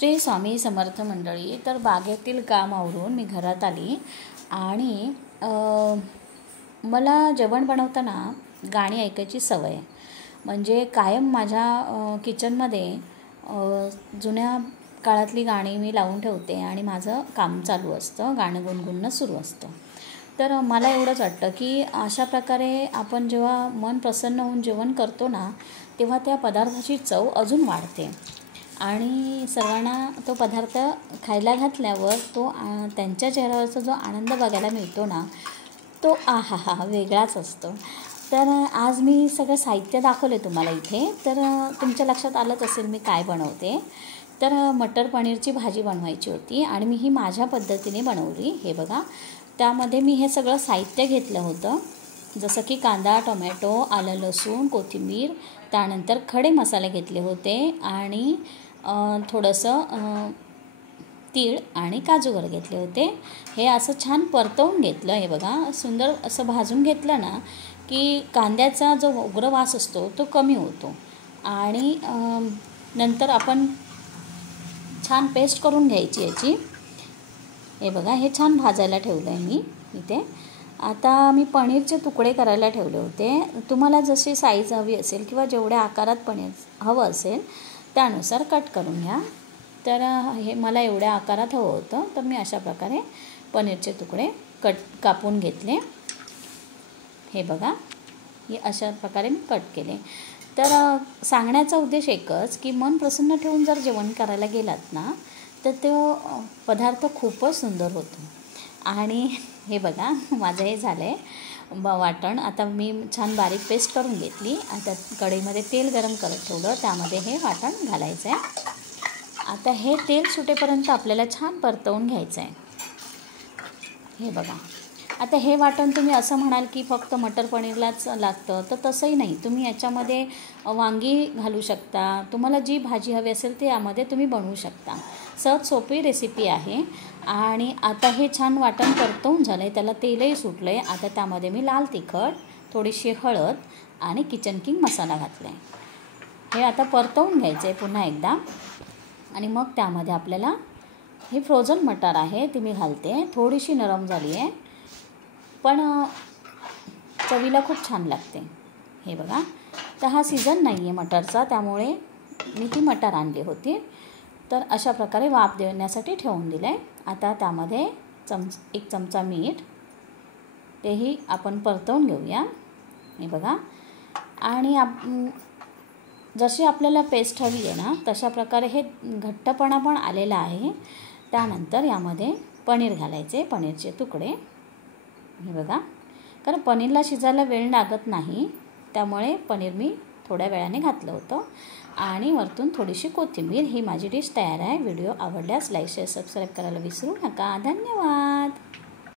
श्री स्वामी समर्थ मंडळी. तर बागेतील काम आवरून मी घरात आली आणि मला जेवण बनवताना गाणी ऐकायची सवय आहे. म्हणजे कायम माझ्या किचनमध्ये जुन्या काळातली गाणी मी लावून ठेवते आणि माझं काम चालू असतं, गाणं गुणगुणणं सुरू असतं. तर मला एवढंच वाटतं की अशा प्रकारे आपण जेव्हा मन प्रसन्न होऊन जेवण करतो ना, तेव्हा त्या पदार्थाची चव अजून वाढते आणि सर्वांना तो पदार्थ खायला घातल्यावर तो त्यांच्या चेहऱ्यावरचा जो आनंद बघायला मिळतो ना, तो आहाहा वेगळाच असतो. तर आज मी सगळं साहित्य दाखवले तुम्हाला इथे. तर तुमच्या लक्षात आलंच असेल मी काय बनवते. तर मटर पनीरची भाजी बनवायची होती आणि मी ही माझ्या पद्धतीने बनवली. हे बघा, त्यामध्ये मी हे सगळं साहित्य घेतलं होतं, जसं की कांदा, टोमॅटो, आलं, लसूण, कोथिंबीर, त्यानंतर खडे मसाले घेतले होते आणि थोडंसं तीळ आणि काजूगर घेतले होते. हे असं छान परतवून घेतलं. हे बघा, सुंदर असं भाजून घेतलं ना की कांद्याचा जो उग्र वास असतो तो कमी होतो आणि नंतर आपण छान पेस्ट करून घ्यायची याची. हे बघा, हे छान भाजायला ठेवलं आहे मी इथे. आता मी पनीरचे तुकडे करायला ठेवले होते. तुम्हाला जशी साईज हवी असेल किंवा जेवढ्या आकारात पनीर हवं असेल त्यानुसार कट करून घ्या. तर हे मला एवढ्या आकारात हवं होतं, तर मी अशा प्रकारे पनीरचे तुकडे कापून घेतले. हे बघा, हे अशा प्रकारे मी कट केले. तर सांगण्याचा उद्देश एकच की मन प्रसन्न ठेवून जर जेवण करायला गेलात ना, तर तो पदार्थ खूपच सुंदर होतो. आणि हे बघा, माझं हे झालं आहे वाटण. आता मी छान बारीक पेस्ट करून घेतली. आता कढईमध्ये तेल गरम करत ठेवलं, त्यामध्ये हे वाटण घालायचं आहे. आता हे तेल सुटेपर्यंत आपल्याला छान परतवून घ्यायचं आहे. हे बघा, आता हे वाटण तुम्ही असं म्हणाल की फक्त मटर पनीरलाच लागतं, तर तसंही नाही. तुम्ही याच्यामध्ये वांगी घालू शकता. तुम्हाला जी भाजी हवी असेल ती यामध्ये तुम्ही बनवू शकता. सहज सोपी रेसिपी आहे. आणि आता हे छान वाटण परतवून झालं आहे, त्याला तेलही सुटलं आहे. आता त्यामध्ये मी लाल तिखट, थोडीशी हळद आणि किचन किंग मसाला घातला आहे. हे आता परतवून घ्यायचं आहे पुन्हा एकदा. आणि मग त्यामध्ये आपल्याला हे फ्रोझन मटार आहे ती मी घालते. थोडीशी नरम झाली आहे पण चवीला खूप छान लागते. हे बघा, तर हा सीझन नाही आहे मटारचा, त्यामुळे मी ती मटार आणली होती. तर अशा प्रकारे वाफ देण्यासाठी ठेवून दिलं आहे. आता त्यामध्ये एक चमचा मीठ, तेही आपण परतवून घेऊया. हे बघा, आणि जशी आपल्याला पेस्ट हवी आहे ना, तशा प्रकारे हे घट्टपणा पण आलेला आहे. त्यानंतर यामध्ये पनीर घालायचे, पनीरचे तुकडे. हे बघा, कारण पनीरला शिजायला वेळ लागत नाही, त्यामुळे पनीर मी थोड्या वेळाने घातलं होतं. आणि वरतून थोडीशी कोथिंबीर. ही माझी डिश तयार आहे. व्हिडिओ आवडल्यास लाईक, शेअर, सबस्क्राईब करायला विसरू नका. धन्यवाद.